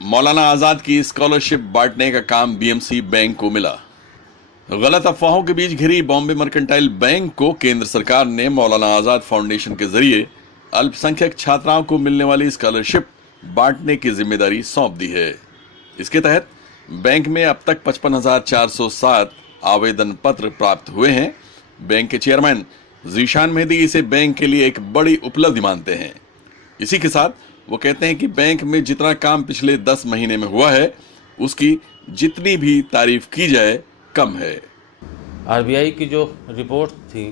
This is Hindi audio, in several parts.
मौलाना आजाद की स्कॉलरशिप बांटने का काम बीएमसी बैंक को मिला। गलत अफवाहों के बीच घिरी बॉम्बे मर्केंटाइल बैंक को केंद्र सरकार ने मौलाना आजाद फाउंडेशन के जरिए अल्पसंख्यक छात्राओं को मिलने वाली स्कॉलरशिप बांटने की जिम्मेदारी सौंप दी है। इसके तहत बैंक में अब तक 55,407 आवेदन पत्र प्राप्त हुए हैं। बैंक के चेयरमैन जीशान मेहदी इसे बैंक के लिए एक बड़ी उपलब्धि मानते हैं। इसी के साथ वो कहते हैं कि बैंक में जितना काम पिछले 10 महीने में हुआ है उसकी जितनी भी तारीफ की जाए कम है। आरबीआई की जो रिपोर्ट थी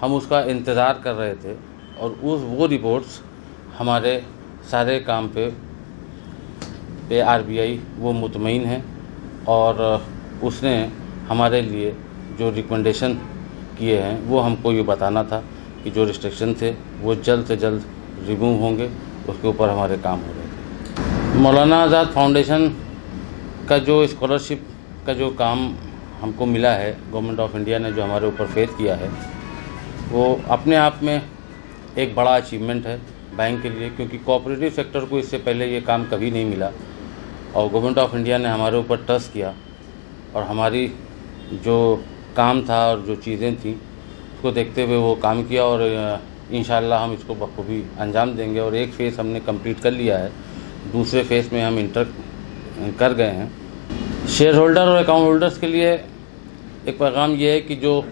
हम उसका इंतज़ार कर रहे थे और वो रिपोर्ट्स हमारे सारे काम पे आरबीआई वो मुतमईन है और उसने हमारे लिए जो रिकमेंडेशन किए हैं वो हमको ये बताना था कि जो रिस्ट्रिक्शन थे वो जल्द से जल्द रिमूव होंगे, उसके ऊपर हमारे काम हो रहे थे। मौलाना आज़ाद फाउंडेशन का जो स्कॉलरशिप का जो काम हमको मिला है, गवर्नमेंट ऑफ इंडिया ने जो हमारे ऊपर फेथ किया है, वो अपने आप में एक बड़ा अचीवमेंट है बैंक के लिए, क्योंकि कोऑपरेटिव सेक्टर को इससे पहले ये काम कभी नहीं मिला और गवर्नमेंट ऑफ इंडिया ने हमारे ऊपर ट्रस्ट किया और हमारी जो काम था और जो चीज़ें थी उसको देखते हुए वो काम किया और इंशाल्लाह हम इसको बखूबी अंजाम देंगे। और एक फ़ेज़ हमने कंप्लीट कर लिया है, दूसरे फ़ेज़ में हम इंटर कर गए हैं। शेयर होल्डर और अकाउंट होल्डर्स के लिए एक पैगाम ये है कि जो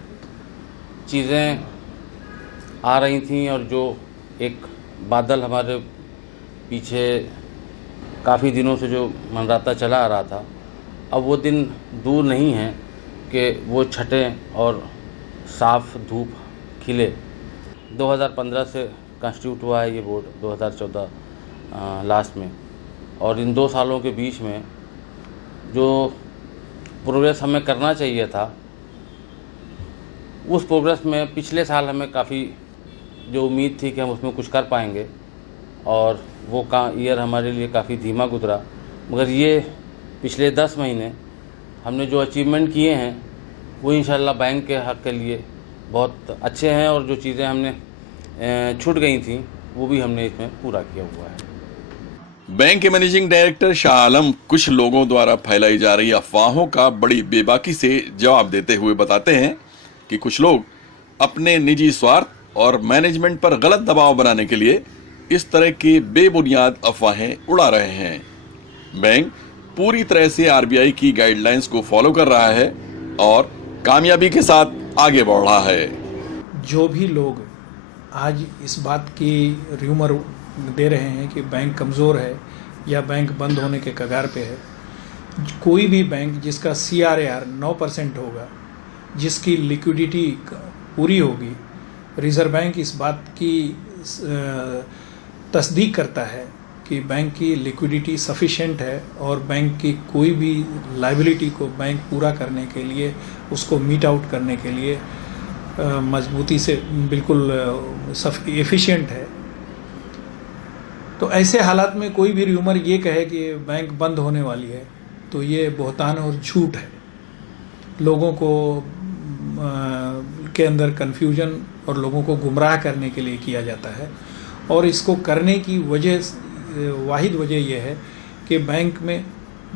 चीज़ें आ रही थी और जो एक बादल हमारे पीछे काफ़ी दिनों से जो मंडराता चला आ रहा था, अब वो दिन दूर नहीं है कि वो छटें और साफ धूप खिले। 2015 से कंस्टिट्यूट हुआ है ये बोर्ड, 2014 लास्ट में, और इन 2 सालों के बीच में जो प्रोग्रेस हमें करना चाहिए था उस प्रोग्रेस में पिछले साल हमें काफ़ी जो उम्मीद थी कि हम उसमें कुछ कर पाएंगे और वो ईयर हमारे लिए काफ़ी धीमा गुजरा, मगर ये पिछले 10 महीने हमने जो अचीवमेंट किए हैं वो इंशाल्लाह बैंक के हक़ के लिए बहुत अच्छे हैं और जो चीज़ें हमने छूट गई थी वो भी हमने इसमें पूरा किया हुआ है। बैंक के मैनेजिंग डायरेक्टर शाह आलम कुछ लोगों द्वारा फैलाई जा रही अफवाहों का बड़ी बेबाकी से जवाब देते हुए बताते हैं कि कुछ लोग अपने निजी स्वार्थ और मैनेजमेंट पर गलत दबाव बनाने के लिए इस तरह की बेबुनियाद अफवाहें उड़ा रहे हैं। बैंक पूरी तरह से आरबीआई की गाइडलाइंस को फॉलो कर रहा है और कामयाबी के साथ आगे बढ़ रहा है। जो भी लोग आज इस बात की र्यूमर दे रहे हैं कि बैंक कमज़ोर है या बैंक बंद होने के कगार पे है, कोई भी बैंक जिसका CRAR 9% होगा, जिसकी लिक्विडिटी पूरी होगी, रिज़र्व बैंक इस बात की तस्दीक करता है कि बैंक की लिक्विडिटी सफिशेंट है और बैंक की कोई भी लायबिलिटी को बैंक पूरा करने के लिए, उसको मीट आउट करने के लिए मजबूती से बिल्कुल एफिशिएंट है। तो ऐसे हालात में कोई भी र्यूमर ये कहे कि बैंक बंद होने वाली है तो ये बहतान और झूठ है। लोगों को के अंदर कन्फ्यूजन और लोगों को गुमराह करने के लिए किया जाता है और इसको करने की वाहिद वजह यह है कि बैंक में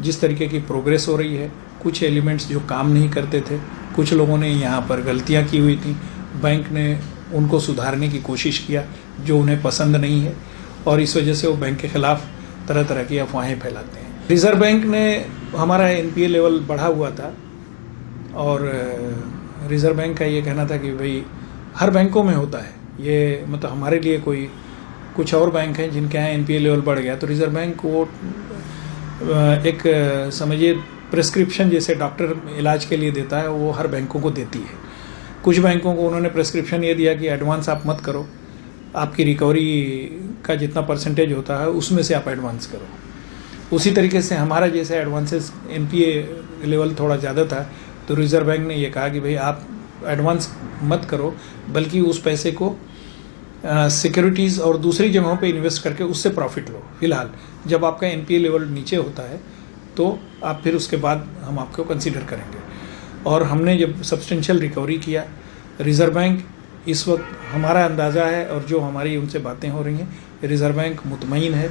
जिस तरीके की प्रोग्रेस हो रही है, कुछ एलिमेंट्स जो काम नहीं करते थे, कुछ लोगों ने यहाँ पर गलतियाँ की हुई थी, बैंक ने उनको सुधारने की कोशिश किया जो उन्हें पसंद नहीं है और इस वजह से वो बैंक के ख़िलाफ़ तरह तरह की अफवाहें फैलाते हैं। रिज़र्व बैंक ने हमारा NPA लेवल बढ़ा हुआ था और रिज़र्व बैंक का ये कहना था कि भाई हर बैंकों में होता है ये, मतलब हमारे लिए कोई कुछ और बैंक हैं जिनके यहाँ NPA लेवल बढ़ गया तो रिज़र्व बैंक वो एक समझिए प्रेस्क्रिप्शन जैसे डॉक्टर इलाज के लिए देता है वो हर बैंकों को देती है। कुछ बैंकों को उन्होंने प्रेस्क्रिप्शन ये दिया कि एडवांस आप मत करो, आपकी रिकवरी का जितना परसेंटेज होता है उसमें से आप एडवांस करो। उसी तरीके से हमारा जैसे एडवांसेस NPA लेवल थोड़ा ज़्यादा था तो रिज़र्व बैंक ने ये कहा कि भाई आप एडवांस मत करो बल्कि उस पैसे को सिक्योरिटीज़ और दूसरी जगहों पे इन्वेस्ट करके उससे प्रॉफिट लो। फिलहाल जब आपका NPA लेवल नीचे होता है तो आप फिर उसके बाद हम आपको कंसीडर करेंगे। और हमने जब सब्सटेंशियल रिकवरी किया, रिज़र्व बैंक इस वक्त हमारा अंदाज़ा है और जो हमारी उनसे बातें हो रही हैं, रिज़र्व बैंक मुतमईन है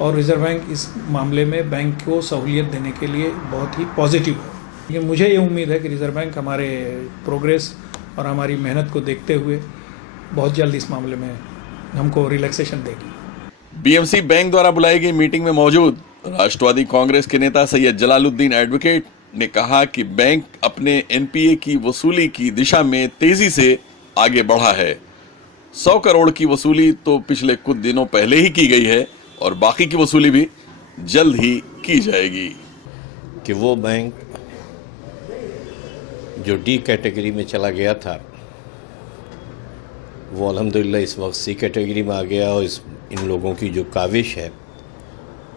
और रिज़र्व बैंक इस मामले में बैंक को सहूलियत देने के लिए बहुत ही पॉजिटिव है। लेकिन मुझे ये उम्मीद है कि रिज़र्व बैंक हमारे प्रोग्रेस और हमारी मेहनत को देखते हुए बहुत जल्द इस मामले में हमको रिलैक्सेशन देगी। बीएमसी बैंक द्वारा बुलाई गई मीटिंग में मौजूद राष्ट्रवादी कांग्रेस के नेता सैयद जलालुद्दीन एडवोकेट ने कहा कि बैंक अपने एनपीए की वसूली की दिशा में तेजी से आगे बढ़ा है। 100 करोड़ की वसूली तो पिछले कुछ दिनों पहले ही की गई है और बाकी की वसूली भी जल्द ही की जाएगी। कि वो बैंक जो डी कैटेगरी में चला गया था वो अल्हम्दुलिल्लाह इस वक्त सी कैटेगरी में आ गया और इन लोगों की जो काविश है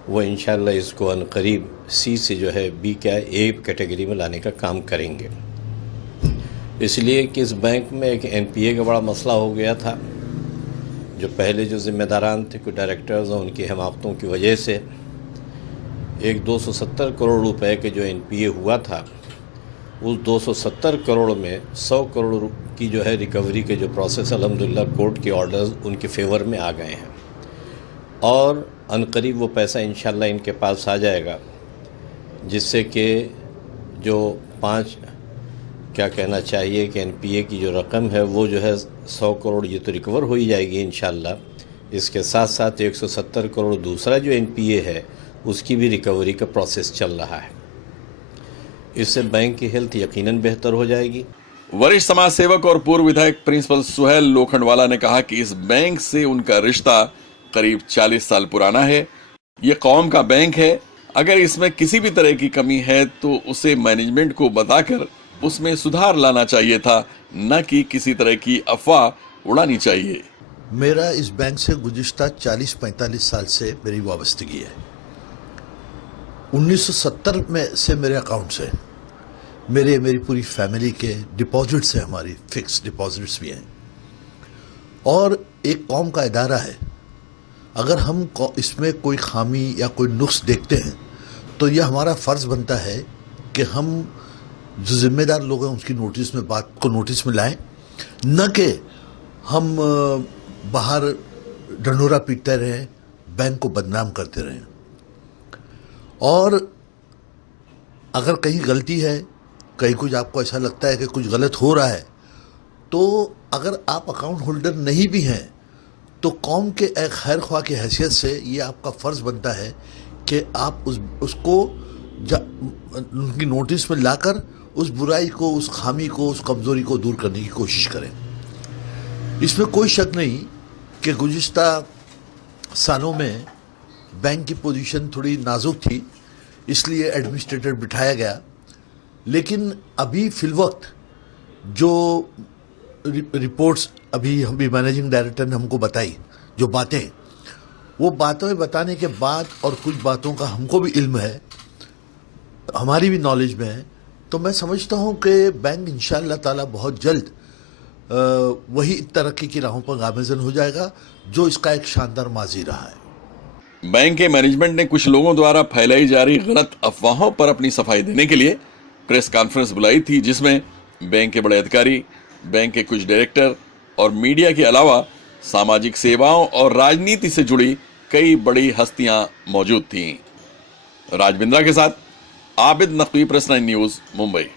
वो इंशाल्लाह इसको अनकरीब सी से जो है बी क्या ए कैटेगरी में लाने का काम करेंगे। इसलिए कि इस बैंक में एक एनपीए का बड़ा मसला हो गया था। जो पहले जो जिम्मेदारान थे, कुछ डायरेक्टर्स और उनकी हमाकतों की वजह से एक 270 करोड़ रुपए के जो एनपीए हुआ था उस 270 करोड़ में 100 करोड़ की जो है रिकवरी के जो प्रोसेस अल्हम्दुलिल्लाह कोर्ट के ऑर्डर्स उनके फेवर में आ गए हैं और अनकरीब वो पैसा इंशाल्लाह इनके पास आ जाएगा, जिससे कि जो 5 क्या कहना चाहिए कि एनपीए की जो रकम है वो जो है 100 करोड़ ये तो रिकवर हो ही जाएगी इंशाल्लाह। इसके साथ साथ 170 करोड़ दूसरा जो एनपीए है उसकी भी रिकवरी का प्रोसेस चल रहा है। इससे बैंक की हेल्थ यकीनन बेहतर हो जाएगी। वरिष्ठ समाज सेवक और पूर्व विधायक प्रिंसिपल सुहेल लोखंडवाला ने कहा कि इस बैंक से उनका रिश्ता करीब 40 साल पुराना है। ये कौम का बैंक है, अगर इसमें किसी भी तरह की कमी है तो उसे मैनेजमेंट को बताकर उसमें सुधार लाना चाहिए था, न कि किसी तरह की अफवाह उड़ानी चाहिए। मेरा इस बैंक से गुज़िश्ता 40-45 साल से मेरी वाबस्तगी है। 1970 में से मेरे अकाउंट्स हैं, मेरी पूरी फैमिली के डिपॉजिट्स हैं, हमारी फिक्स डिपॉजिट्स भी हैं और एक कौम का इदारा है। अगर हम इसमें कोई खामी या कोई नुक्स देखते हैं तो यह हमारा फ़र्ज़ बनता है कि हम जो ज़िम्मेदार लोग हैं उसकी बात को नोटिस में लाएं, न कि हम बाहर ढंढोरा पीटते रहें, बैंक को बदनाम करते रहें। और अगर कहीं गलती है, कहीं कुछ आपको ऐसा लगता है कि कुछ गलत हो रहा है, तो अगर आप अकाउंट होल्डर नहीं भी हैं तो कौम के एक खैर ख्वाह की हैसियत से ये आपका फ़र्ज़ बनता है कि आप उसको उनकी नोटिस में लाकर उस बुराई को, उस खामी को, उस कमज़ोरी को दूर करने की कोशिश करें। इसमें कोई शक नहीं कि गुज़िश्ता सालों में बैंक की पोजीशन थोड़ी नाजुक थी, इसलिए एडमिनिस्ट्रेटर बिठाया गया। लेकिन अभी फिलवक्त जो रिपोर्ट्स अभी मैनेजिंग डायरेक्टर ने हमको बताई, जो बातें, वो बातें बताने के बाद और कुछ बातों का हमको भी इल्म है, हमारी भी नॉलेज में है, तो मैं समझता हूँ कि बैंक इंशाअल्लाह ताला बहुत जल्द वही तरक्की की राहों पर गामज़न हो जाएगा जो इसका एक शानदार माजी रहा है। बैंक के मैनेजमेंट ने कुछ लोगों द्वारा फैलाई जा रही गलत अफवाहों पर अपनी सफाई देने के लिए प्रेस कॉन्फ्रेंस बुलाई थी, जिसमें बैंक के बड़े अधिकारी, बैंक के कुछ डायरेक्टर और मीडिया के अलावा सामाजिक सेवाओं और राजनीति से जुड़ी कई बड़ी हस्तियां मौजूद थीं। राज बिंद्रा के साथ आबिद नकवी, प्रेस 9 न्यूज़, मुंबई।